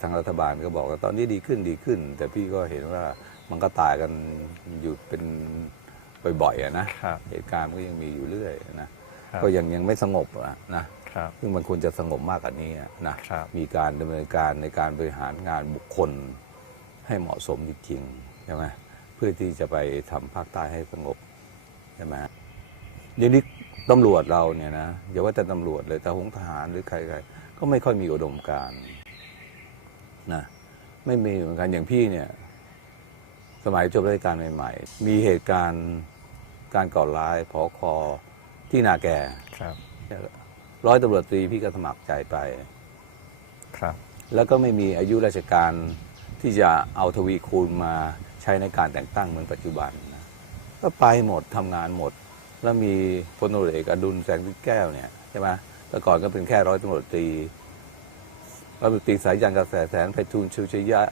ทางรัฐบาลก็บอกว่าตอนนี้ดีขึ้นดีขึ้น แต่พี่ก็เห็นว่ามันก็ตายกันอยู่เป็นบ่อยๆอะนะครับเหตุการณ์มันก็ยังมีอยู่เรื่อยนะครับก็ยังยังไม่สงบอะนะครับซึ่งมันควรจะสงบมากกว่านี้อะนะครับมีการดำเนินการในการบริหารงานบุคคลให้เหมาะสมจริงๆใช่ไหมเพื่อที่จะไปทำภาคใต้ให้สงบใช่ไหมเดี๋ยวนี้ตำรวจเราเนี่ยนะอย่าว่าแต่ตำรวจเลยแต่หงทหารหรือใครๆก็ไม่ค่อยมีอุดมการณ์ นะไม่มีเหมือนกันอย่างพี่เนี่ย สมัยจบราชการใหม่ ๆ มีเหตุการณ์การก่อร้ายผอคอที่นาแก่ครับร้อยตำรวจตรีพี่ก็สมัครใจไป ครับ แล้วก็ไม่มีอายุราชการที่จะเอาทวีคูณมาใช้ในการแต่งตั้งเหมือนปัจจุบันนะก็ไปหมดทำงานหมด แล้วมีพลตำรวจเอกอดุลแสงสิงแก้วเนี่ยใช่ไหมแต่ก่อนก็เป็นแค่ร้อยตำรวจตรี ร้อยตำรวจตรีสายยันกระแสแสนไพฑูรย์ชูชยะ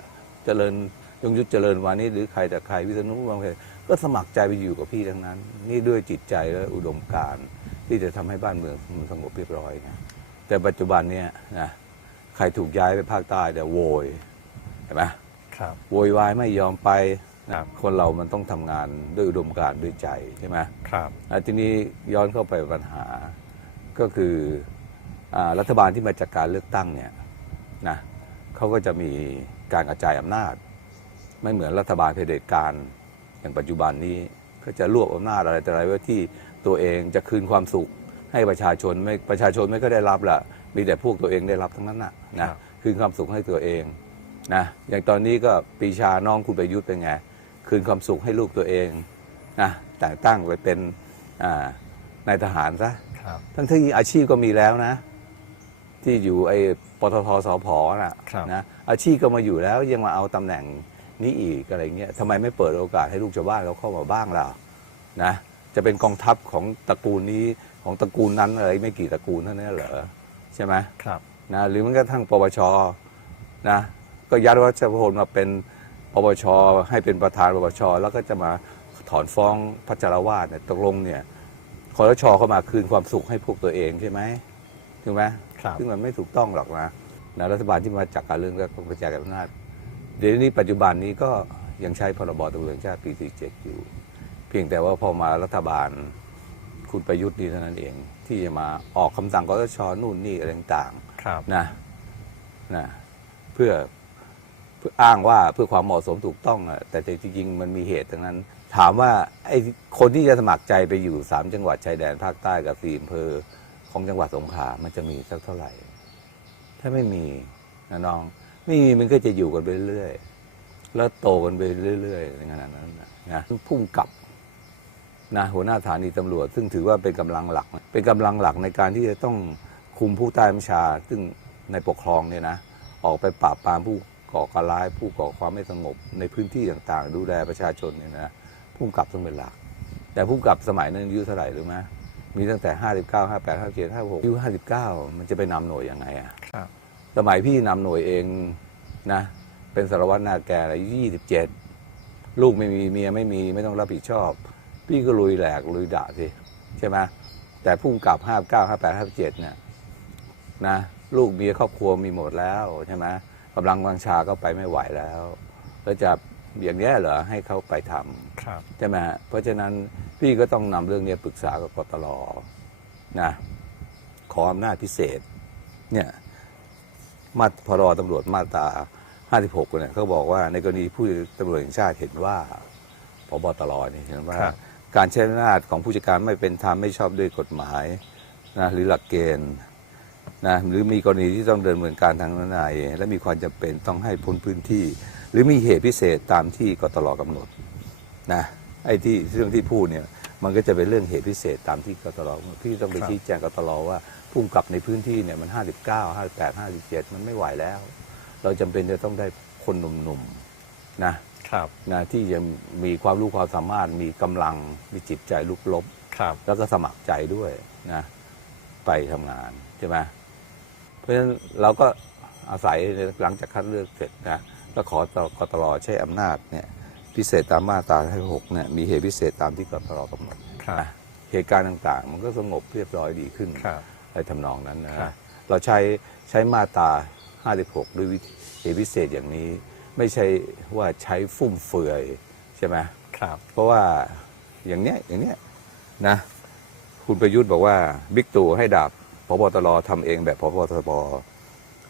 เจริญยงยุทธเจริญวานิชหรือใครแต่ใครวิษณุบางเพก็สมัครใจไปอยู่กับพี่ทั้งนั้น นี่ด้วยจิตใจและอุดมการณ์ที่จะทำให้บ้านเมืองมันสงบเรียบร้อยนะแต่ปัจจุบันเนี่ยนะใครถูกย้ายไปภาคใต้แต่ยโวยเห็นไหมครับโวยวายไม่ยอมไปนะครับคนเรามันต้องทำงานด้วยอุดมการณ์ด้วยใจใช่ไหมครับอะทีนี้ย้อนเข้าไปปัญหาก็คืออารัฐบาลที่มาจากการเลือกตั้งเนี่ย นะเขาก็จะมีการกระจายอำนาจ ไม่เหมือนรัฐบาลเผด็จการอย่างปัจจุบันนี้ก็จะรวบอำนาจอะไรแต่อะไรไว้ที่ตัวเองจะคืนความสุข ให้ประชาชนไม่ประชาชนไม่ก็ได้รับละมีแต่พวกตัวเองได้รับทั้งนั้นนะนะครับคืนความสุขให้ตัวเองนะอย่างตอนนี้ก็ปรีชาน้องคุณประยุทธ์เป็นไงคืนความสุขให้ลูกตัวเองนะแต่งตั้งไปเป็นอ่านายทหารซะครับทั้งที่อาชีพก็มีแล้วนะ ที่อยู่ไอ้ปตทสพน่ะครับ นะอาชีพก็มาอยู่แล้วยังมาเอาตำแหน่งนี้อีกอะไรเงี้ยทำไมไม่เปิดโอกาสให้ลูกชาวบ้านเขาเข้ามาบ้างล่ะนะจะเป็นกองทัพของตระกูลนี้ของตระกูลนั้นอะไรไม่กี่ตระกูลเท่านั้นเหรอใช่ไหม ครับ นะหรือมันกระทั่งปปชนะก็ยัดวัชรพลมาเป็นปปชให้เป็นประธานปปชแล้วก็จะมาถอนฟ้องพระจารวาสเนี่ยตกลงเนี่ยคอรชเข้ามาคืนความสุขให้พวกตัวเองใช่ไหมถูกไหมครับ ซึ่งมันไม่ถูกต้องหรอกนะนะรัฐบาลที่มาจากการเรื่องแล้วก็กระจายอำนาจเดี๋ยวนี้ปัจจุบันนี้ก็ยังใช้พรบตำรวจแห่งชาติปี 47 อยู่ เพียงแต่ว่าพอมารัฐบาลคุณประยุทธ์นี่เท่านั้นเอง ที่จะมาออกคำสั่งกสชนู่นนี่อะไรต่างๆครับนะนะเพื่อเพื่ออ้างว่าเพื่อความเหมาะสมถูกต้องอะแต่จริงๆมันมีเหตุทั้งนั้น ถามว่าไอ้คนที่จะสมัครใจไปอยู่สามจังหวัดชายแดนภาคใต้กับสี่อำเภอ ของจังหวัดสงขลามันจะมีสักเท่าไหร่ ถ้าไม่มีนะน้อง ไม่มีมันก็จะอยู่กันไปเรื่อยแล้วโตกันไปเรื่อยๆในขนาดนั้นนะพุ่งกับนะหัวหน้าสถานีตำรวจ ซึ่งถือว่าเป็นกำลังหลัก เป็นกำลังหลักในการที่จะต้องคุมผู้ใต้บัญชา ซึ่งในปกครองเนี่ยนะ ออกไปปราบปรามผู้ก่อการร้าย ผู้ก่อความไม่สงบ ในพื้นที่ต่างๆ ดูแลประชาชนเนี่ยนะผู้กับต้องเป็นหลัก แต่ผู้กำกับสมัยนั้นอายุเท่าไหร่รู้ไหม มีตั้งแต่ 59 58 57 56อายุ59 มันจะไปนำหน่วยยังไงอะครับ สมัยพี่นำหน่วยเองนะ เป็นสารวัตรนาแกอายุยี่สิบเจ็ดลูกไม่มีเมียไม่มีไม่ต้องรับผิดชอบ พี่ก็ลุยแหลกลุยด่าสิใช่ไหมแต่พุ่งกลับห้าเก้าห้าแปดห้าเจ็ดเนี่ยนะลูกเมียครอบครัวมีหมดแล้วใช่ไหมกำลังวังชาก็ไปไม่ไหวแล้ว แล้วจะ อย่างนี้ยเหรอให้เขาไปทำครับใช่ไหมฮะเพราะฉะนั้นพี่ก็ต้องนำเรื่องนี้ปรึกษากับกตลนะขออำนาจพิเศษ เนี่ยมาพรตำรวจมาตรา56เนี่ยเขาบอกว่าในกรณีผู้ตำรวจแห่งชาติเห็นว่าพบตรเนี่ยเห็นว่าครับการใช้อำนาจของผู้จัดการไม่เป็นธรรมไม่ชอบด้วยกฎหมายนะหรือหลักเกณฑ์นะหรือมีกรณีที่ต้องเดินเนินการทางนายและมีความจำเป็นต้องให้พ้นพื้นที่ หรือมีเหตุพิเศษตามที่กตลกำหนดนะไอ้ที่เรื่องที่พูดเนี่ยมันก็จะเป็นเรื่องเหตุพิเศษตามที่กตลพี่ต้องไปครับชี้แจงกตลว่าพุ่งกับในพื้นที่เนี่ยมัน59 58 57 มันไม่ไหวแล้ว เราจำเป็นจะต้องได้คนหนุ่มๆนะครับนะที่จะมีความรู้ความสามารถมีกำลังมีจิตใจลุกลบครับ แล้วก็สมัครใจด้วยนะไปทำงานใช่ไหมเพราะฉะนั้นเราก็อาศัยหลังจากคัดเลือกเสร็จนะ ก็ขอกตลใช้อำนาจเนี่ยพิเศษตามมาตราที่หกเนี่ยมีเหตุพิเศษตามที่กตลกำหนดครับนะเหตุการณ์ต่างๆ มันก็สงบเรียบร้อยดีขึ้นครับอะไรทำนองนั้นนะครับเราใช้ใช้มาตรา56 ด้วยวิธีเหตุพิเศษอย่างนี้ ไม่ใช่ว่าใช้ฟุ่มเฟือยใช่ไหมครับ เพราะว่าอย่างเนี้ยอย่างเนี้ยนะคุณประยุทธ์บอกว่าบิ๊กตู่ให้ดาบพบตรทำเองแบบพบตร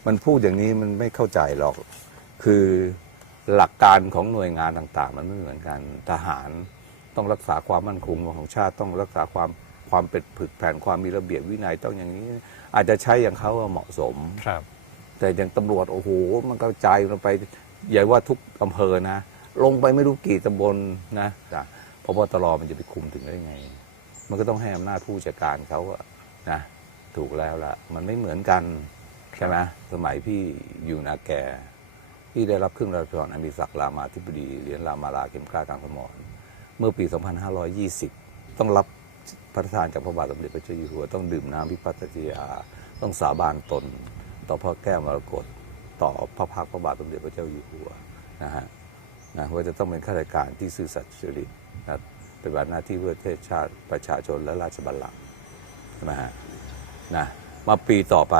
มันพูดอย่างนี้มันไม่เข้าใจหรอก คือหลักการของหน่วยงานต่างๆ มันไม่เหมือนกันทหารต้องรักษาความมั่นคงของชาติต้องรักษาความความเป็นผึกแผ่นความมีระเบียบวินัยต้องอย่างนี้ อาจจะใช้อย่างเขาว่าเหมาะสมครับ แต่อย่างตำรวจโอ้โห มันกระจายลงไปใหญ่ว่าทุกอำเภอนะ ลงไปไม่รู้กี่ตำบลนะจ้ะพบตรมันจะไปคุมถึงได้ไง มันก็ต้องให้อำนาจผู้จัดการเขาอะนะถูกแล้วล่ะ มันไม่เหมือนกันใช่ไหมสมัยพี่อยู่นาแก่ พี่ได้รับเครื่องราชทานมิศักดิ์รามาธิบดีเหรียญรามาลาเข็มกล้ากลางสมรเมื่อปี 2520 ต้องรับพระราชทานจากพระบาทสมเด็จพระเจ้าอยู่หัวต้องดื่มน้ำพิพัฒนยา ต้องสาบานตน ต่อพระแก้วมรกตต่อพระพักพระบาทสมเด็จพระเจ้าอยู่หัวนะฮะนะว่าจะต้องเป็นข้าราชการที่ซื่อสัตย์สุจริตนะปฏิบัติหน้าที่เพื่อประเทศชาติประชาชนและราชบัลลังก์ใช่ไหมฮะนะมาปีต่อไป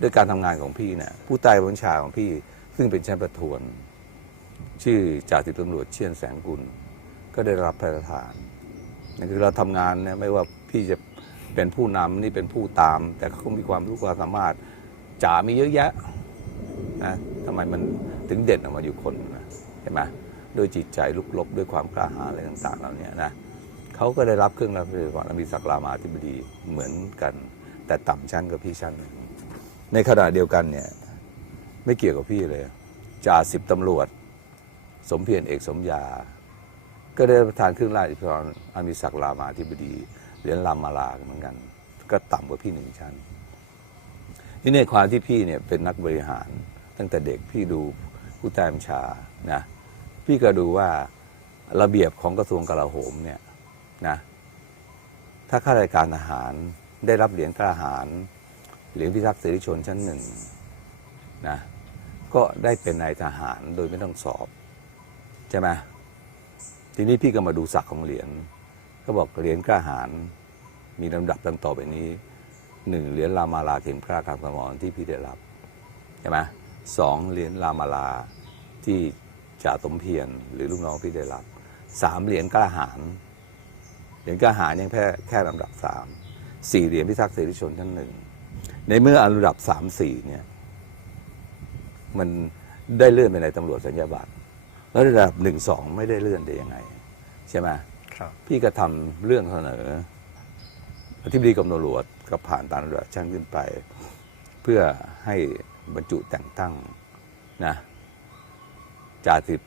ด้วยการทำงานของพี่เนี่ยผู้ใต้บัญชาของพี่ ซึ่งเป็นชั้นประทวน ชื่อจ่าสิบตำรวจเชียนแสงกุล ก็ได้รับพระราชทานนั่นคือเราทำงานเนี่ยไม่ว่าพี่จะเป็นผู้นำนี่เป็นผู้ตาม แต่เขามีความรู้ความสามารถจ่ามีเยอะแยะนะทำไมมันถึงเด่นออกมาอยู่คนนะเห็นไหมด้วยจิตใจลุกลบด้วยความกล้าหาญอะไรต่างๆเหล่านี้นะเขาก็ได้รับเครื่องรับราชการมีศักรามาธิบดีเหมือนกัน แต่ต่ำชั้นกับพี่ชั้นหนึ่งในขณะเดียวกันเนี่ย ไม่เกี่ยวกับพี่เลยจ่าสิบตำรวจ สมเพียรเอกสมยา ก็ได้รับประทานเครื่องราชอิทธิพลอามิศักดิ์รามาธิบดีเหรียญรามาลาเหมือนกัน ก็ต่ำกว่าพี่หนึ่งชั้นนี่ในความที่พี่เนี่ยเป็นนักบริหาร ตั้งแต่เด็กพี่ดูผู้ใต้บัญชานะพี่ก็ดูว่าระเบียบของกระทรวงกลาโหมเนี่ยนะถ้าข้าราชการทหารได้รับเหรียญกล้าหาร เหรียญพิทักษ์เสรีชนชั้นหนึ่งนะ ก็ได้เป็นนายทหารโดยไม่ต้องสอบ ใช่ไหมทีนี้พี่ก็มาดูศักดิ์ของเหรียญก็บอกเหรียญกล้าหารมีลำดับดังต่อไปนี้หนึ่งเหรียญรามาลาเข็มกล้ากลางสมรที่พี่ได้รับใช่ไหมสองเหรียญรามาลาที่จ่าสมเพียรหรือลูกน้องพี่ได้รับสามเหรียญกล้าหารเหรียญกล้าหารยังแค่แค่ลำดับสามสี่เหรียญพิทักษ์เสรีชนชั้นหนึ่งในเมื่ออันดับสามสี่เนี่ย มันได้เลื่อนไปในตำรวจสัญญาบัตรแล้วระดับหนึ่งสองไม่ได้เลื่อนได้ยังไง ใช่ไหมครับ พี่ก็ทำเรื่องเสนออธิบดีกรมตำรวจก็ผ่านตามระดับชั้นขึ้นไป เพื่อให้บรรจุแต่งตั้งนะจ่าสิบ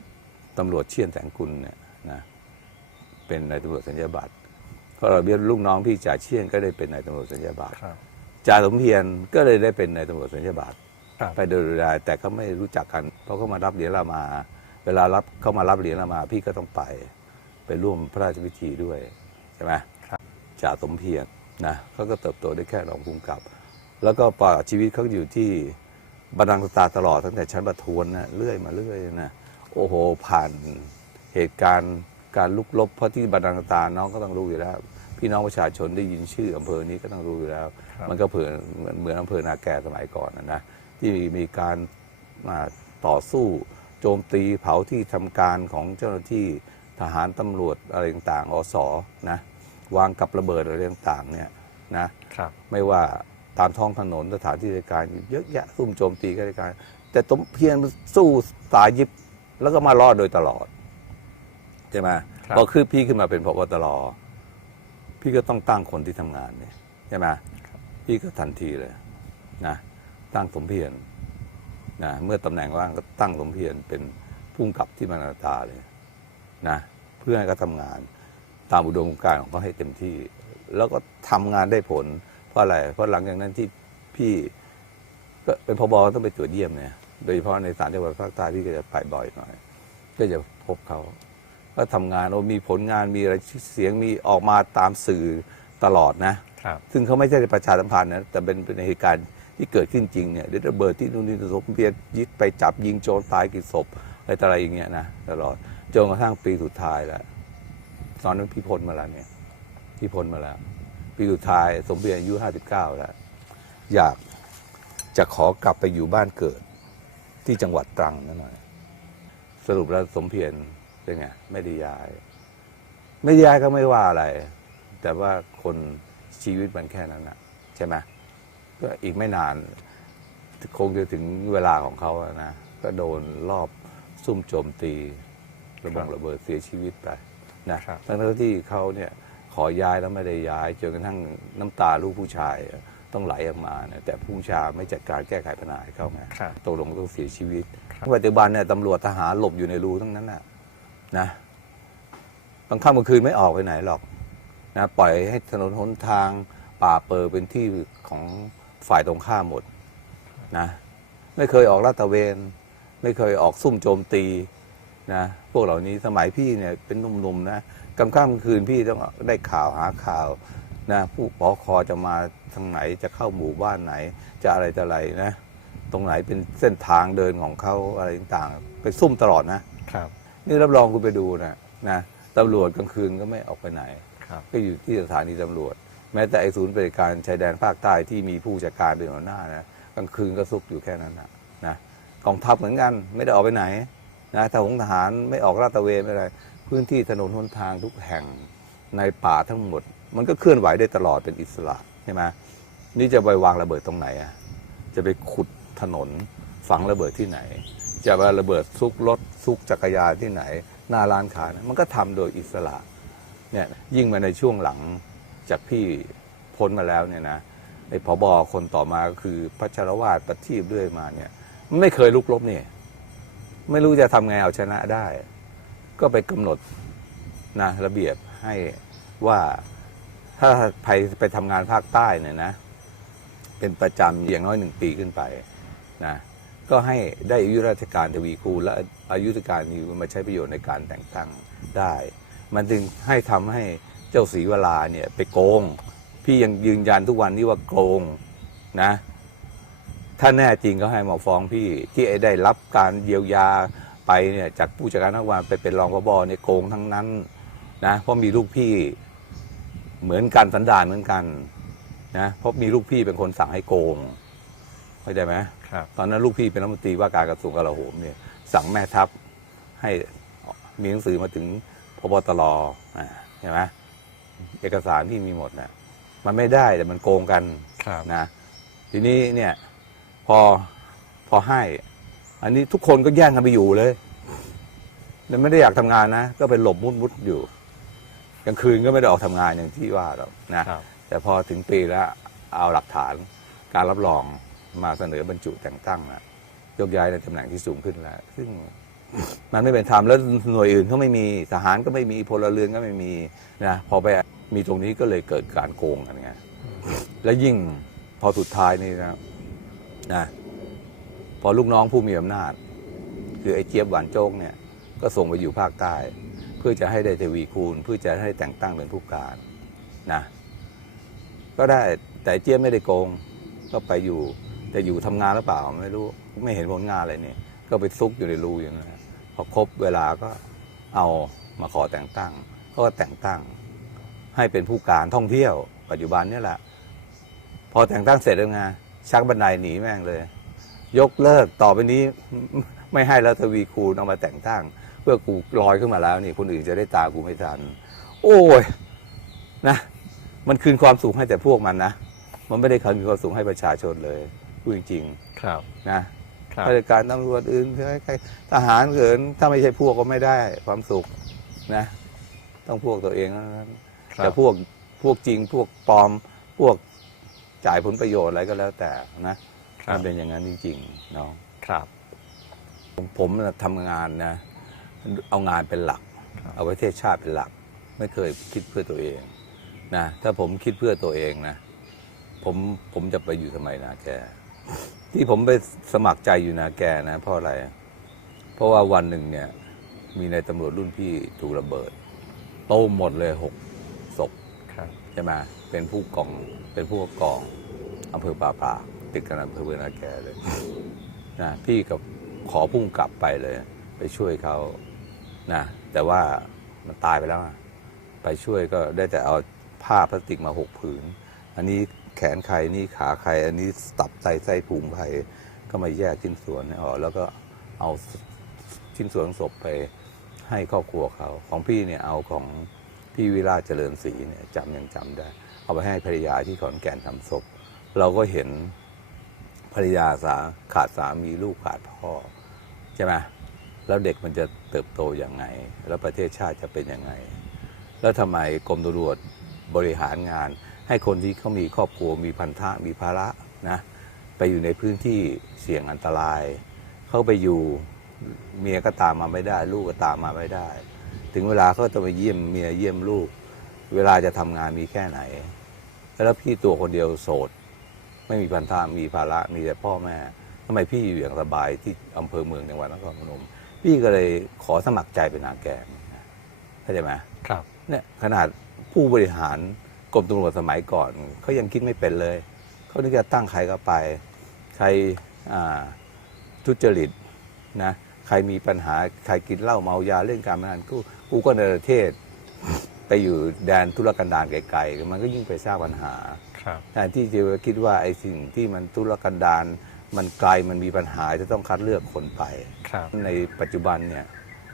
ตำรวจเชี่ยนแสงกุลเนี่ยนะเป็นนายตำรวจสัญญาบัตรก็เราเรียนลูกน้องพี่จ่าเชี่ยนก็ได้เป็นนายตำรวจสัญญาบัตรครับจ่าสมเพียรก็เลยได้เป็นนายตำรวจสัญญาบัตรครับ ไปโดยรายแต่เขาไม่รู้จักกัน เพราะเขามารับเหรียญรามา เวลารับเขามารับเหรียญรามา พี่ก็ต้องไปไปร่วมพระราชพิธีด้วยใช่ไหมครับจ่าสมเพียรนะเขาก็เติบโตได้แค่รองภูมิกับ แล้วก็ประวัติชีวิตเขาอยู่ที่บันดังสตาตลอดตั้งแต่ชั้นประทวนนะเรื่อยมาเรื่อยนะโอ้โหผ่านเหตุการณ์การลุกลบเพราะที่บันดังสตาน้องก็ต้องรู้อยู่แล้ว พี่น้องประชาชนได้ยินชื่ออำเภอนี้ก็ต้องรู้อยู่แล้วครับมันก็เผื่อเหมือนเหมือนอำเภอนาแกสมัยก่อนนะนะ ที่มีการมาต่อสู้โจมตีเผาที่ทำการของเจ้าหน้าที่ทหารตำรวจอะไรต่างๆอสนะวางกับระเบิดอะไรต่างๆเนี่ยนะครับไม่ว่าตามท้องถนนสถานที่ราชการเยอะแยะซุ่มโจมตีข้าราชการ แต่ต้มเพียรสู้ตายยิบแล้วก็มารอดโดยตลอดใช่ไหมครับพอขึ้นพี่ขึ้นมาเป็นพบตรพี่ก็ต้องตั้งคนที่ทำงานเนี่ยใช่ไหมพี่ก็ทันทีเลยนะ ตั้งสมเพียรนะเมื่อตำแหน่งว่างก็ตั้งสมเพียรเป็นผู้กำกับที่มานาตาเลยนะเพื่อให้เขาทำงานตามอุดมการณ์ของเขาให้เต็มที่ แล้วก็ทำงานได้ผล เพราะอะไร เพราะหลังจากนั้นที่พี่ก็เป็นพบต้องไปตรวจเยี่ยมเนี่ยโดยเฉพาะในสารจังหวัดภาคใต้พี่ก็จะไปบ่อยหน่อย ก็จะพบเขาก็ทำงานโอ้มีผลงานมีอะไรชื่อเสียงมีออกมาตามสื่อตลอดนะครับซึ่งเขาไม่ใช่ประชาสัมพันธ์นะแต่เป็นเป็นเหตุการณ์ ที่เกิดขึ้นจริงเนี่ยเดยวระเบิดที่นู่นนี่สมเพียรยึดไปจับยิงโจรตายกี่ศพอะไรต่ออะไรอย่างเงี้ยนะตลอดจนกระทั่งปีสุดท้ายแล้วตอนนั้นพี่พ้นมาแล้วเนี่ยพี่พ้นมาแล้ว ปีสุดท้ายสมเพียรอายุห้าสิบเก้าแล้ว อยากจะขอกลับไปอยู่บ้านเกิด ที่จังหวัดตรังนั่นหน่อยสรุปแล้วสมเพียรเป็นไงไม่ได้ย้าย ไม่ย้ายก็ไม่ว่าอะไร แต่ว่าคนชีวิตมันแค่นั้นนะใช่ไหม ก็อีกไม่นาน คงจะถึงเวลาของเขาอะนะ ก็โดนรอบซุ่มโจมตีระเบงระเบิดเสียชีวิตไปนะครับทั้งๆที่เขาเนี่ยขอย้ายแล้วไม่ได้ย้ายจนกระทั่งน้ำตาลูกผู้ชายต้องไหลออกมาเนี่ยแต่ผู้ชายไม่จัดการแก้ไขปัญหาให้เขาไงครับตกลงต้องเสียชีวิตครับปัจจุบันเนี่ยตำรวจทหารหลบอยู่ในรูทั้งนั้นน่ะนะบางค่ำกลางคืนไม่ออกไปไหนหรอกนะปล่อยให้ถนนหนทางป่าเปิดเป็นที่ของ ฝ่ายตรงข้ามหมดนะไม่เคยออกลาดตระเวน ไม่เคยออกซุ่มโจมตีนะพวกเหล่านี้สมัยพี่เนี่ยเป็นหนุ่มๆนะกลางค่ำกลางคืนพี่ต้องได้ข่าวหาข่าวนะผู้ปอคอจะมาทางไหนจะเข้าหมู่บ้านไหน จะอะไรจะอะไรนะ ตรงไหนเป็นเส้นทางเดินของเขาอะไรต่างๆ ไปซุ่มตลอดนะครับ นี่รับรองคุณไปดูนะนะตำรวจกลางคืนก็ไม่ออกไปไหนครับก็อยู่ที่สถานีตำรวจ แม้แต่ไอศูนย์บริการชายแดนภาคใต้ที่มีผู้จัดการเป็นหัวหน้านะกลางคืนก็ซุกอยู่แค่นั้นนะนะกองทัพเหมือนกันไม่ได้ออกไปไหนนะทหารทหารไม่ออกลาดตระเวนไม่อะไร พื้นที่ถนนหนทางทุกแห่งในป่าทั้งหมด มันก็เคลื่อนไหวได้ตลอดเป็นอิสระใช่ไหมนี่จะไปวางระเบิดตรงไหนอะจะไปขุดถนนฝังระเบิดที่ไหน จะไประเบิดซุกรถซุกจักรยานที่ไหน หน้าร้านค้านะมันก็ทำโดยอิสระเนี่ยยิ่งมาในช่วงหลัง จากพี่พ้นมาแล้วเนี่ยนะไอ้ผบคนต่อมาก็คือพัชรวาดประทีปเรื่อยมาเนี่ยไม่เคยลุกลบนี่ไม่รู้จะทำไงเอาชนะได้ ก็ไปกำหนดนะระเบียบให้ว่าถ้าใครไปทำงานภาคใต้เนี่ยนะ เป็นประจำอย่างน้อยหนึ่งปีขึ้นไปนะก็ให้ได้อายุราชการทวีคูณและอายุราชการนี้มาใช้ประโยชน์ในการแต่งตั้งได้ มันจึงให้ทำให้ เจ้าศรีวราเนี่ยไปโกง พี่ยังยืนยันทุกวันนี้ว่าโกงนะ ถ้าแน่จริงก็ให้มาฟ้องพี่ที่ไอ้ได้รับการเยียวยาไปเนี่ยจากผู้จัดการนักวันไปเป็นรองพบเนี่ยโกงทั้งนั้นนะเพราะมีลูกพี่เหมือนกันสันดานเหมือนกันนะเพราะมีลูกพี่เป็นคนสั่งให้โกงเข้าใจไหมครับตอนนั้นลูกพี่เป็นรัฐมนตรีว่าการกระทรวงกลาโหมเนี่ยสั่งแม่ทัพให้มีหนังสือมาถึงพบตรอ่าใช่ไหม เอกสารที่มีหมดนะมันไม่ได้แต่มันโกงกันครับนะ ทีนี้เนี่ยพอพอให้ อันนี้ทุกคนก็แย่งกันไปอยู่เลยแล้วไม่ได้อยากทำงานนะ ก็ไปหลบมุดมุดๆอยู่กลางคืนก็ไม่ได้ออกทำงานอย่างที่ว่าหรอกนะครับแต่พอถึงปีแล้วเอาหลักฐานการรับรองมาเสนอบรรจุแต่งตั้งนะยกย้ายในตำแหน่งที่สูงขึ้นแล้ว ซึ่งมันไม่เป็นธรรมแล้วหน่วยอื่นเขาไม่มีทหารก็ไม่มีพลเรือนก็ไม่มีนะพอไป มีตรงนี้ก็เลยเกิดการโกงกันไงแล้วยิ่งพอสุดท้ายนี่นะนะพอลูกน้องผู้มีอำนาจ คือไอ้เจี๊ยบหวานโจ๊กเนี่ย ก็ส่งไปอยู่ภาคใต้ เพื่อจะให้ได้ทวีคูณ เพื่อจะให้แต่งตั้งเป็นผู้การนะก็ได้แต่เจี๊ยบไม่ได้โกง ก็ไปอยู่แต่อยู่ทำงานหรือเปล่าไม่รู้ไม่เห็นผลงานอะไรเนี่ยก็ไปซุกอยู่ในรูอย่างนั้นนะพอครบเวลาก็เอามาขอแต่งตั้งก็แต่งตั้ง ให้เป็นผู้การท่องเที่ยว ปัจจุบันเนี่ยแหละ พอแต่งตั้งเสร็จแล้วไงชักบันไดหนีแม่งเลย ยกเลิกต่อไปนี้ไม่ให้แล้วทวีคูณเอามาแต่งตั้ง เพื่อกูลอยขึ้นมาแล้วนี่คนอื่นจะได้ตามกูไม่ทัน โอ้ยนะ มันคืนความสุขให้แต่พวกมันนะมันไม่ได้คืนความสุขให้ประชาชนเลยพูดจริงครับๆนะครับราชการตำรวจอื่นใครๆทหารเกินถ้าไม่ใช่พวกก็ไม่ได้ความสุขนะ ต้องพวกตัวเองเท่านั้น ครับ แต่พวกพวกจริงพวกปลอมพวกจ่ายผลประโยชน์อะไรก็แล้วแต่นะครับมันเป็นอย่างนั้นจริงๆเนาะครับ ผมผมน่ะทำงานนะ เอางานเป็นหลักครับเอาประเทศชาติเป็นหลัก ไม่เคยคิดเพื่อตัวเองนะถ้าผมคิดเพื่อตัวเองนะ ผมผมจะไปอยู่ทำไมนาแก ที่ผมไปสมัครใจอยู่นาแกนะเพราะอะไร เพราะว่าวันหนึ่งเนี่ย มีนายตำรวจรุ่นพี่ถูกระเบิด โตมหมดเลยหกศพครับ ใช่ไหมเป็นผู้กองเป็นผู้กองอำเภอป่าปาติดกันอำเภอเมืองนาแกเลยนะพี่กับขอพุ่งกลับไปเลย ไปช่วยเขานะแต่ว่ามันตายไปแล้วไปช่วยก็ได้แต่เอาผ้าพลาสติกมาหกผืน อันนี้แขนใครนี่ขาใคร อันนี้ตับไตไส้พุงใครก็มาแยกชิ้นส่วนออกแล้วก็เอาชิ้นส่วนศพไปให้ครอบครัวเขา ของพี่เนี่ยเอาของ พี่วิราชเจริญศรีเนี่ยจำยังจำได้ เอาไปให้ภรรยาที่ขอนแก่นทำศพ เราก็เห็นภรรยาสาขาดสามีลูกขาดพ่อใช่ไหมแล้วเด็กมันจะเติบโตอย่างไง แล้วประเทศชาติจะเป็นยังไง แล้วทำไมกรมตำรวจบริหารงาน ให้คนที่เขามีครอบครัวมีพันธะมีภาระนะไปอยู่ในพื้นที่เสี่ยงอันตราย เข้าไปอยู่เมียก็ตามมาไม่ได้ ลูกก็ตามมาไม่ได้ ถึงเวลาเขาจะมาเยี่ยมเมียเยี่ยมลูก เวลาจะทำงานมีแค่ไหน แล้วพี่ตัวคนเดียวโสด ไม่มีพันธะมีภาระมีแต่พ่อแม่ทำไมพี่อยู่อย่างสบายที่อำเภอเมืองจังหวัดนครพนม พี่ก็เลยขอสมัครใจเป็นนาแกนเข้าใจไหมครับเนี่ยขนาดผู้บริหารกรมตำรวจสมัยก่อนเขายังคิดไม่เป็นเลยเขานี่จะตั้งใครก็ไป ใครอ่าทุจริตนะ ใครมีปัญหาใครกินเหล้าเมายาเล่นการพนันกูกูก็ในประเทศ ไปอยู่แดนธุรกันดารไกลๆมันก็ยิ่งไปสร้างปัญหาครับแทนที่จะคิดว่าไอ้สิ่งที่มันธุรกันดารมันไกลมันมีปัญหาจะต้องคัดเลือกคนไปครับในปัจจุบันเนี่ย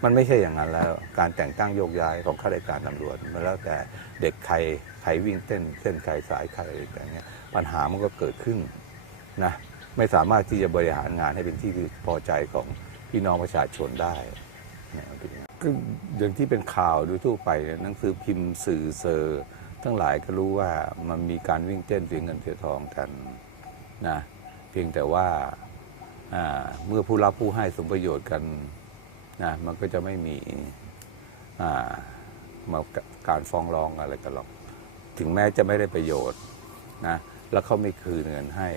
มันไม่ใช่อย่างนั้นแล้วการแต่งตั้งโยกย้ายของข้าราชการตำรวจมันแล้วแต่เด็กใครใครวิ่งเต้นเส้นใครสายใครอะไรอย่างเงี้ยปัญหามันก็เกิดขึ้นนะไม่สามารถที่จะบริหารงานให้เป็นที่พอใจของ พี่น้องประชาชนได้ก็อย่างที่เป็นข่าวโดยทั่วไปหนังสือพิมพ์สื่อเซอร์ทั้งหลายก็รู้ว่ามันมีการวิ่งเต้นเสียเงินเสียทองกันนะเพียงแต่ว่าเมื่อผู้รับผู้ให้สมประโยชน์กันนะมันก็จะไม่มีมาการฟ้องร้องอะไรกันหรอก ถึงแม้จะไม่ได้ประโยชน์นะแล้วเขาไม่คืนเงินให้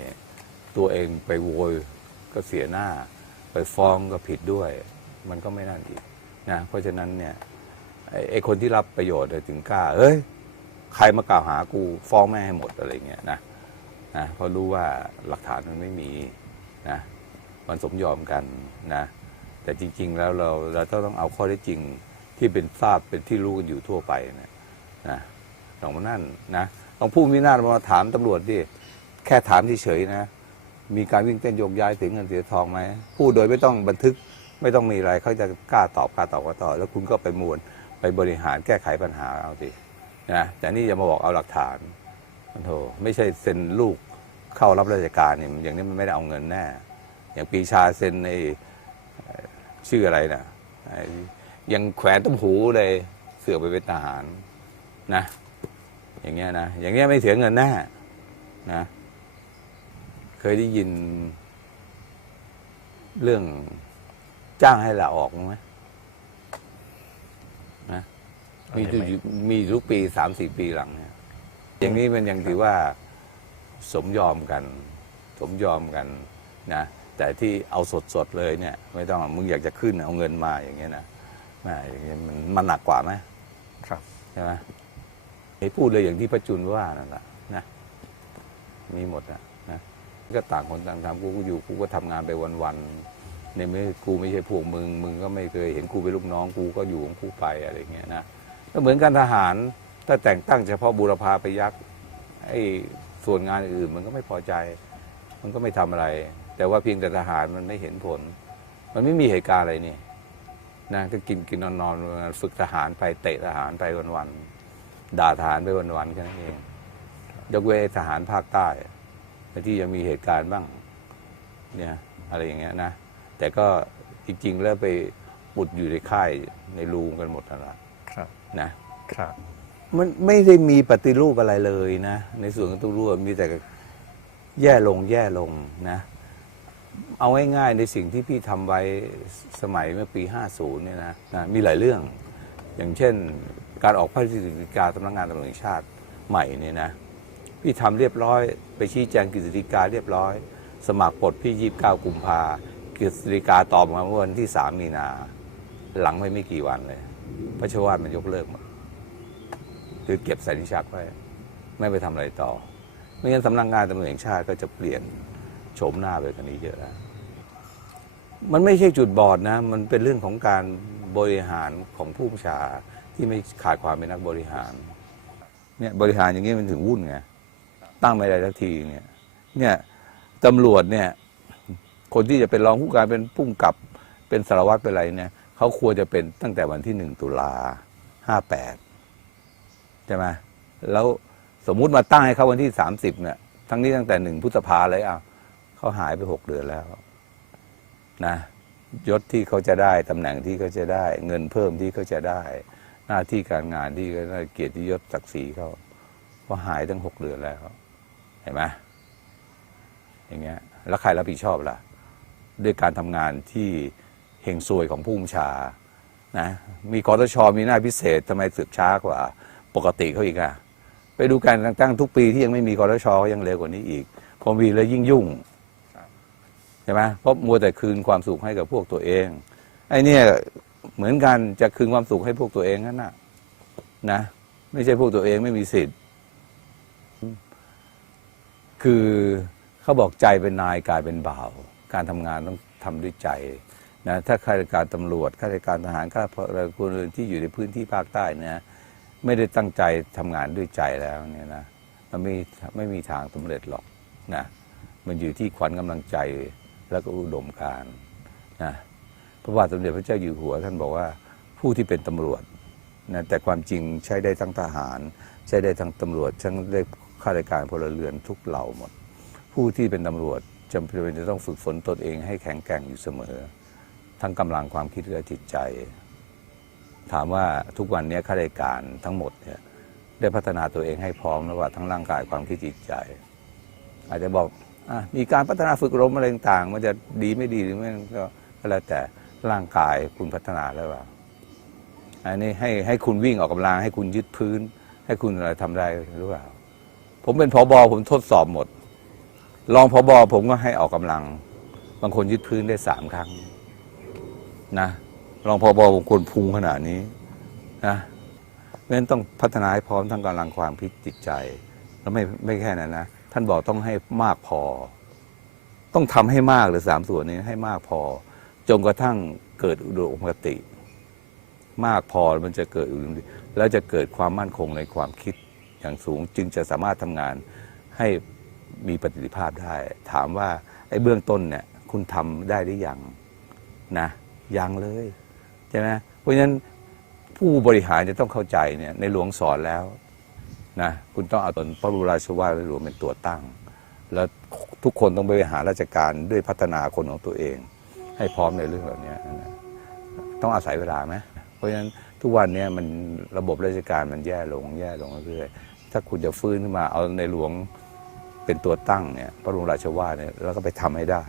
ตัวเองไปโวยก็เสียหน้า ไปฟ้องก็ผิดด้วย มันก็ไม่นั่นอีกนะเพราะฉะนั้นเนี่ยไอ้คนที่รับประโยชน์ถึงกล้าเอ้ยใครมากล่าวหากูฟ้องแม่ให้หมดอะไรเงี้ยนะนะเพราะรู้ว่าหลักฐานมันไม่มีนะมันสมยอมกันนะแต่จริง ๆ แล้วเราเราต้องเอาข้อเท็จริงที่เป็นทราบเป็นที่รู้กันอยู่ทั่วไปนะนะลองมานั่นนะลองพูดมีหน้ามาถามตำรวจดิแค่ถามเฉยๆนะ มีการวิ่งเต้นโยกย้ายถึงเงินเสียทองไหมพูดโดยไม่ต้องบันทึกไม่ต้องมีอะไรเขาจะกล้าตอบกล้าตอบก็ตอบแล้วคุณก็ไปมวลไปบริหารแก้ไขปัญหาเอาสินะแต่นี่จะมาบอกเอาหลักฐานมันโถไม่ใช่เซ็นลูกเข้ารับราชการเนี่ยอย่างนี้มันไม่ได้เอาเงินแน่อย่างปีชาเซ็นในชื่ออะไรนะยังแขวนต้มหูเลยเสือกไปเป็นทหารนะ อย่างเงี้ยนะอย่างเงี้ยไม่เสียเงินแน่นะ เคยได้ยิน เรื่องจ้างให้ลาออกมั้ยไหมนะมีอันนี้ไม่อยู่มีทุกปีสามสี่ปีหลังเนี่ยอย่างนี้มันยังถือว่าสมยอมกัน สมยอมกันนะแต่ที่เอาสดสดๆเลยเนี่ย ไม่ต้องมึงอยากจะขึ้นเอาเงินมาอย่างเงี้ยนะแม่อย่างเงี้ยมันมันหนักกว่าไหมครับใช่ไหมไอ้พูดเลยอย่างที่พระจุลว่านั่นแหละนะมีหมดนะนะ ก็ต่างคนต่างทำกูก็อยู่กูก็ทำงานไปวันๆในเมื่อกูไม่ใช่พวกมึง มึงก็ไม่เคยเห็นกูเป็นลูกน้องกูก็อยู่ของกูไปอะไรเงี้ยนะก็เหมือนกันทหารถ้าแต่งตั้งเฉพาะบูรพาไปยักษ์ไอ้ส่วนงานอื่นมันก็ไม่พอใจ มันก็ไม่ทำอะไร แต่ว่าเพียงแต่ทหารมันไม่เห็นผล มันไม่มีเหตุการณ์อะไรนี่นะก็กินกินนอนนอนฝึกทหารไปเตะทหารไปวันๆด่าทหารไปวันๆแค่นั้นเองยกเว้นทหารภาคใต้ ที่ยังมีเหตุการณ์บ้างเนี่ยอะไรอย่างเงี้ยนะ แต่ก็จริง ๆ แล้วไปปุดอยู่ในค่ายในรูมกันหมดนั่นแหละครับนะครับ มันไม่ได้มีปฏิรูปอะไรเลยนะ ในส่วนของตัวรูปมีแต่แย่ลงแย่ลงนะ เอาง่ายๆในสิ่งที่พี่ทำไว้สมัยเมื่อปี 50 เนี่ยนะนะ มีหลายเรื่อง อย่างเช่น การออกพระราชกฤษฎีกาสำนักงานตำรวจแห่งชาติใหม่เนี่ยนะ พี่ทำเรียบร้อย ไปชี้แจงกฤษฎีกาเรียบร้อย สมัครปลดพี่29กุมภากฤษฎีกาตอบมาเมื่อวันที่3มีนา หลังไม่ไม่กี่วันเลย พระชวาทมันยกเลิกหมดคือเก็บใส่นิชักไว้ ไม่ไปทำอะไรต่อ ไม่งั้นสำนักงานตำรวจแห่งชาติก็จะเปลี่ยนโฉมหน้าไปกันนี้เยอะแล้วมันไม่ใช่จุดบอดนะ มันเป็นเรื่องของการบริหารของผู้บัญชาที่ไม่ขาดความเป็นนักบริหาร เนี่ยบริหารอย่างนี้มันถึงวุ่นไง ตั้งไม่ได้ทักทีเนี่ยเนี่ยตำรวจเนี่ยคนที่จะเป็นรองผู้การเป็นผู้กำกับเป็นสารวัตรเป็นอะไรเนี่ยเขาควรจะเป็นตั้งแต่วันที่หนึ่งตุลาห้าแปดใช่ไหมแล้วสมมุติมาตั้งให้เขาวันที่สามสิบเนี่ยทั้งนี้ตั้งแต่หนึ่งพฤษภาเลยอะเขาหายไปหกเดือนแล้ว นะยศที่เขาจะได้ตำแหน่งที่เขาจะได้ เงินเพิ่มที่เขาจะได้ หน้าที่การงานที่เขาได้เกียรติยศศักดิ์ศรีเขาก็หายตั้งหกเดือนแล้ว ห็นไหมอย่างเงี้ยแล้วใครรับผิดชอบล่ะ ด้วยการทำงานที่เฮงซวยของผู้บัญชานะมีกตชมีหน้าพิเศษทำไมสึกช้ากว่าปกติเขาอีกอะไปดูการตั้งทุกปีที่ยังไม่มีกตชก็ยังเร็วกว่านี้อีกพอมีแล้วยิ่งยุ่งใช่ไหมเพราะมัวแต่คืนความสุขให้กับพวกตัวเองไอ้นี่เหมือนกันจะคืนความสุขให้พวกตัวเองนั่นน่ะนะ ไม่ใช่พวกตัวเองไม่มีสิทธิ์ คือเขาบอกใจเป็นนายกายเป็นบ่าว การทำงานต้องทำด้วยใจนะถ้าข้าราชการตำรวจข้าราชการทหารข้าราชการพลเรือนที่อยู่ในพื้นที่ภาคใต้เนี่ยไม่ได้ตั้งใจทำงานด้วยใจแล้วเนี่ยนะมันไม่ไม่มีทางสำเร็จหรอกนะมันอยู่ที่ขวัญกำลังใจแล้วก็อุดมการนะพระบาทสมเด็จพระเจ้าอยู่หัว ท่านบอกว่าผู้ที่เป็นตำรวจนะแต่ความจริงใช้ได้ทั้งทหาร ใช้ได้ทั้งตำรวจใช้ได้ ข้าราชการพลเรือนทุกเหล่าหมด ผู้ที่เป็นตำรวจจำเป็นจะต้องฝึกฝนตนเองให้แข็งแกร่งอยู่เสมอ ทั้งกำลังความคิดและจิตใจ ถามว่าทุกวันนี้ข้าราชการทั้งหมดเนี่ยได้พัฒนาตัวเองให้พร้อมแล้วว่าทั้งร่างกายความคิดจิตใจ อาจจะบอกอมีการพัฒนาฝึกอบรมอะไรต่างมันจะดีไม่ดีหรือไม่ก็ก็แล้วแต่ร่างกายคุณพัฒนาแล้วว่าอันนี้ให้ให้คุณวิ่งออกกำลังให้คุณยึดพื้น ให้คุณอะไรทำได้หรือเปล่า ผมเป็นผอบอผมทดสอบหมด รองผอบอผมก็ให้ออกกำลัง บางคนยึดพื้นได้สามครั้งนะรองผอบอบางคนพุงขนาดนี้นะเพราะฉะนั้นต้องพัฒนาให้พร้อมทั้งกำลังความคิดจิตใจ แล้วไม่ไม่แค่นั้นนะท่านบอกต้องให้มากพอ ต้องทำให้มากหรือสามส่วนนี้ให้มากพอจนกระทั่งเกิดอุดมคติ มากพอมันจะเกิดอุดมคติแล้วจะเกิดความมั่นคงในความคิด อย่างสูงจึงจะสามารถทำงานให้มีประสิทธิภาพได้ ถามว่าไอ้เบื้องต้นเนี่ยคุณทำได้หรือยังนะยังเลยใช่ไหมเพราะฉะนั้นผู้บริหารจะต้องเข้าใจเนี่ยในหลวงสอนแล้วนะคุณต้องเอาตนพระบรมราชวาทหลวงเป็นตัวตั้ง แล้วทุกคนต้องบริหารราชการด้วยพัฒนาคนของตัวเอง ให้พร้อมในเรื่องเหล่านี้นะต้องอาศัยเวลาไหมเพราะฉะนั้นทุกวันเนี้มันระบบราชการมันแย่ลงแย่ลงเรื่อย ถ้าคุณจะฟื้นขึ้นมาเอาในหลวงเป็นตัวตั้งเนี่ยพระบรมราชวาทเนี่ยแล้วก็ไปทำให้ได้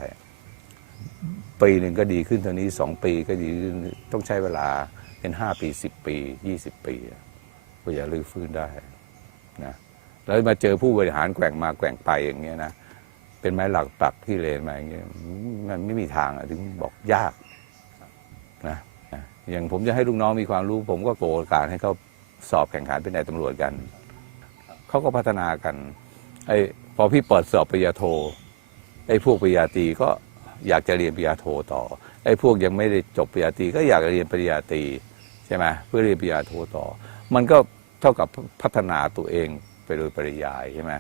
ปีหนึ่งก็ดีขึ้นเท่านี้สองปีก็ดีขึ้นต้องใช้เวลาเป็นห้าปีสิบปียี่สิบปีกว่าจะรื้อฟื้นได้นะแล้วมาเจอผู้บริหารแกว่งมาแกว่งไปอย่างเงี้ยนะเป็นไม้หลักปักที่เลนมาอย่างเงี้ยมันไม่มีทางอถึงบอกยากนะอย่างผมจะให้ลูกน้องมีความรู้ ผมก็โปรกาสให้เขาสอบแข่งขันเป็นนายตำรวจกัน เขาก็พัฒนากันไอ้พอพี่เปิดสอบปริญญาโทไอ้พวกปริญญาตรีก็อยากจะเรียนปริญญาโทต่อไอ้พวกยังไม่ได้จบปริญญาตรีก็อยากจะเรียนปริญญาตรีใช่ไหมเพื่อเรียนปริญญาโทต่อ มันก็เท่ากับพัฒนาตัวเองไปโดยปริยายใช่ไหม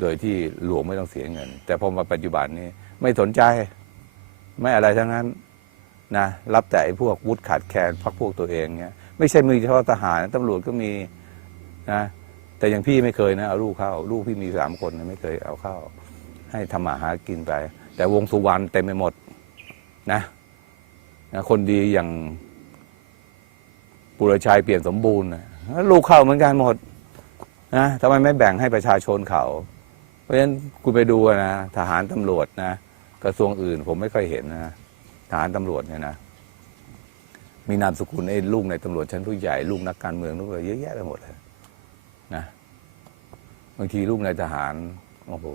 โดยที่หลวงไม่ต้องเสียเงิน แต่พอมาปัจจุบันนี้ไม่สนใจไม่อะไรทั้งนั้นนะรับแต่ไอ้พวกวุฒิขาดแคลนพักพวกตัวเองเนี้ยไม่ใช่มีเฉพาะทหารตำรวจก็มีนะ แต่อย่างพี่ไม่เคยนะเอาลูกเข้า ลูกพี่มีสามคนไม่เคยเอาเข้า ให้ทำมาหากินไป แต่วงสุวรรณเต็มไปหมดนะนะคนดีอย่างปุรชัยเปลี่ยนสมบูรณ์นะลูกเข้าเหมือนกันหมดนะทำไมไม่แบ่งให้ประชาชนเขา เพราะฉะนั้นคุณไปดูนะทหารตำรวจนะกระทรวงอื่น ผมไม่ค่อยเห็นนะทหารตำรวจเนี่ยนะมีนามสกุลไอ้ลูกในตำรวจชั้นผู้ใหญ่ลูกนักการเมืองลูกอะไรเยอะแยะไปหมดเลย บางทีลูกในทหาร โอ้โห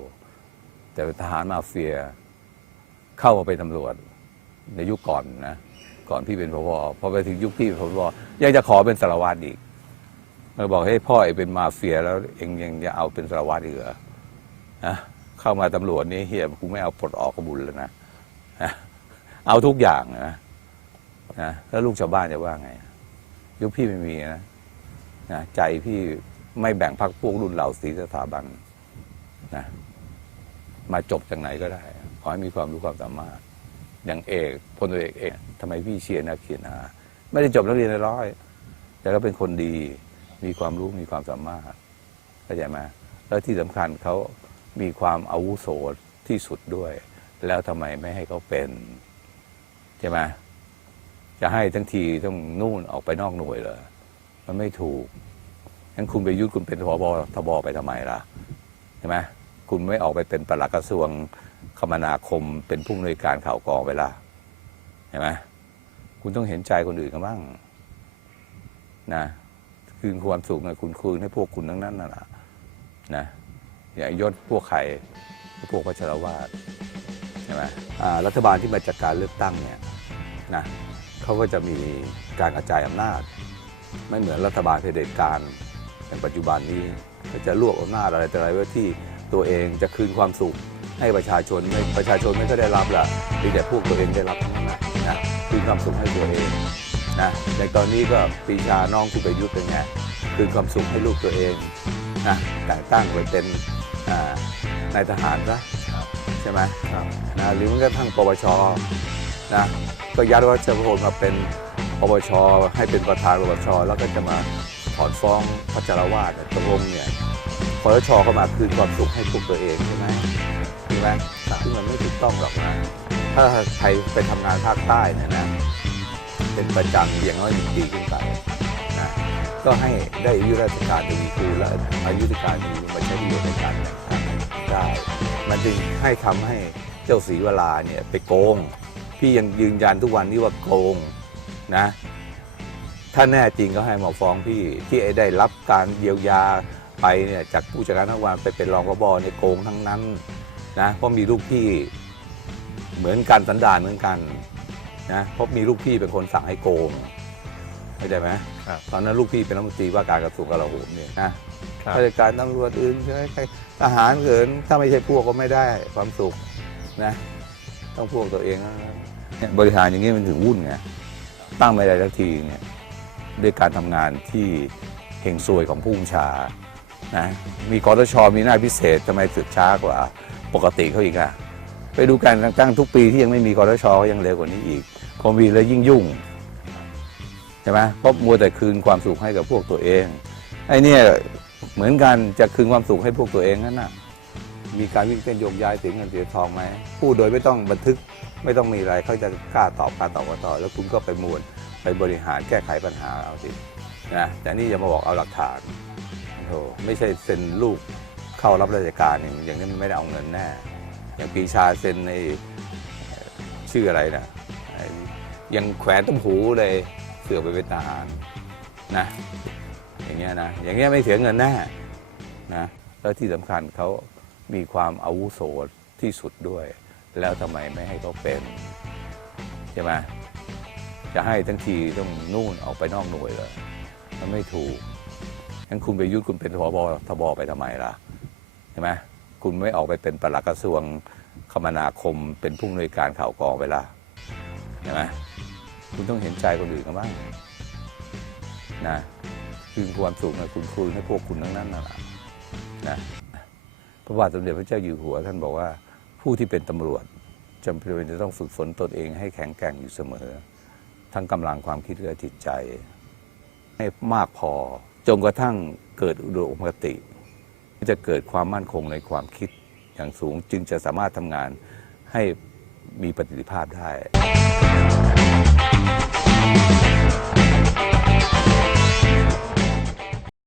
แต่ทหารมาเฟีย เข้ามาเป็นตำรวจ ในยุคก่อนนะ ก่อนพี่เป็นพบพอไปถึงยุคพี่เป็นพบยังจะขอเป็นสารวัตรอีกมาบอกให้พ่อเองเป็นมาเฟียแล้วเองยังจะเอาเป็นสารวัตรอีกเหรอนะเข้ามาตำรวจนี่เฮียกูไม่เอาปลดออกกบุญแล้วนะนะเอาทุกอย่างนะนะแล้วลูกชาวบ้านจะว่าไง ยุคพี่ไม่มีนะนะใจพี่ ไม่แบ่งพักพวกรุ่นเหล่าสีสถาบันนะมาจบจากไหนก็ได้ ขอให้มีความรู้ความสามารถ อย่างเอกพลตำรวเอกเอกทำไมพี่เชียร์นักเขียนอาไม่ได้จบนักเรียนในร้อย แต่ก็เป็นคนดี มีความรู้มีความสามารถเข้าใจไหมแล้วที่สำคัญเขามีความอาวุโสที่สุดด้วย แล้วทำไมไม่ให้เขาเป็นใช่ไหมจะให้ทั้งทีต้องนู่นออกไปนอกหน่วยเหรอมันไม่ถูก งั้นคุณไปยุทธคุณเป็นพบทบไปทำไมล่ะใช่ไหมคุณไม่ออกไปเป็นปลัดกระทรวงคมนาคมเป็นผู้อำนวยการข่าวกรองไปล่ะใช่ไหมคุณต้องเห็นใจคนอื่นกันบ้างนะคืนความสุขนะคุณคืนให้พวกคุณทั้งนั้นน่ะนะนะอย่ายศพวกใครพวกพัชรวาทใช่ไหมอ่ารัฐบาลที่มาจากการเลือกตั้งเนี่ยนะเขาก็จะมีการกระจายอำนาจ ไม่เหมือนรัฐบาลเผด็จการ อย่างปัจจุบันนี้ก็จะรวบอำนาจอะไรแต่อะไรไว้ที่ตัวเองจะคืนความสุขให้ประชาชนไม่ประชาชนไม่ก็ได้รับละมีแต่พวกตัวเองได้รับทั้งนั้นนะนะคืนความสุขให้ตัวเองนะในตอนนี้ก็ปรีชาน้องคุณประยุทธ์เป็นไงคืนความสุขให้ลูกตัวเองนะแต่งตั้งไว้เป็นอ่านายทหารซะใช่ไหมครับนะหรือแมันก็ทั้งปปชนะก็ยัดว่าจะโหนมาเป็นปปชให้เป็นประธานปปชแล้วก็จะมา ถอนฟ้องพระจารวาสตกลงเนี่ยปปชก็มาคืนความสุขให้พวกตัวเองใช่ไหมใช่ไหมซึ่งมันไม่ถูกต้องหรอกนะถ้าใครไปทำงานภาคใต้เนี่ยนะ เป็นประจำอย่างน้อยหนึ่งปีขึ้นไปนะก็ให้ได้อายุราชการทวีคูณและอายุราชการมีมาใช้ประโยชน์ในการแต่งตั้งได้ มันจึงให้ทำให้เจ้าศรีวราเนี่ยไปโกง พี่ยังยืนยันทุกวันนี้ว่าโกงนะ ถ้าแน่จริงก็ให้มาฟ้องพี่ที่ไอ้ได้รับการเยียวยาไปเนี่ยจากผู้จัดการทั้งวันไปเป็นรองพบเนี่ยโกงทั้งนั้นนะเพราะมีลูกพี่เหมือนกันสันดานเหมือนกันนะเพราะมีลูกพี่เป็นคนสั่งให้โกงเข้าใจไหมครับตอนนั้นลูกพี่เป็นรัฐมนตรีว่าการกระทรวงกลาโหมเนี่ยนะครับข้าราชการตำรวจอื่นใช่ไหมใครทหารเกินถ้าไม่ใช่พวกก็ไม่ได้ความสุขนะต้องพวกตัวเองนะเนี่ยบริหารอย่างนี้มันถึงวุ่นไงตั้งไม่ได้ทักทีเนี่ย ด้วยการทำงานที่เฮงซวยของผู้บัญชานะมีกรทชมีหน้าพิเศษทำไมสึกช้ากว่าปกติเขาอีกอะไปดูการตั้งทุกปีที่ยังไม่มีกรทชยังเร็วกว่านี้อีกพอมีแล้วยิ่งยุ่งใช่ไหมเพราะมัวแต่คืนความสุขให้กับพวกตัวเองไอ้นี่เหมือนกันจะคืนความสุขให้พวกตัวเองนั่นน่ะมีการวิ่งเต้นโยกย้ายเสียเงินเสียทองไหมพูดโดยไม่ต้องบันทึกไม่ต้องมีอะไรเขาจะกล้าตอบการตอบก็ตอบแล้วคุณก็ไปมวล ไปบริหารแก้ไขปัญหาเอาสินะแต่นี่อย่ามาบอกเอาหลักฐานโธ่ไม่ใช่เซ็นลูกเข้ารับราชการอย่างอย่างนี้มันไม่ได้เอาเงินแน่อย่างปีชาเซ็นในชื่ออะไรนะยังแขวนต้มหูเลยเสือไปเป็นทหารนะอย่างเงี้ยนะอย่างเงี้ยไม่เสียเงินแน่นะแล้วที่สำคัญเขามีความอาวุโสที่สุดด้วย แล้วทำไมไม่ให้เขาเป็นใช่ไหม จะให้ทั้งทีต้องนู่นออกไปนอกหน่วยเลยมันไม่ถูกงั้นคุณไปยุทธคุณเป็นพบทบไปทำไมล่ะใช่ไหมคุณไม่ออกไปเป็นปลัดกระทรวงคมนาคมเป็นผู้อำนวยการข่าวกองไปล่ะใช่ไหมคุณต้องเห็นใจคนอื่นกันบ้างนะคืนความสุขนะคุณคืนให้พวกคุณทั้งนั้นน่ะนะพระบาทสมเด็จพระเจ้าอยู่หัวท่านบอกว่าผู้ที่เป็นตำรวจจำเป็นจะต้องฝึกฝนตนเองให้แข็งแกร่งอยู่เสมอ ทั้งกำลังความคิดและจิตใจ ให้มากพอจนกระทั่งเกิดอุดมคติ จะเกิดความมั่นคงในความคิดอย่างสูงจึงจะสามารถทำงานให้มีประสิทธิภาพได้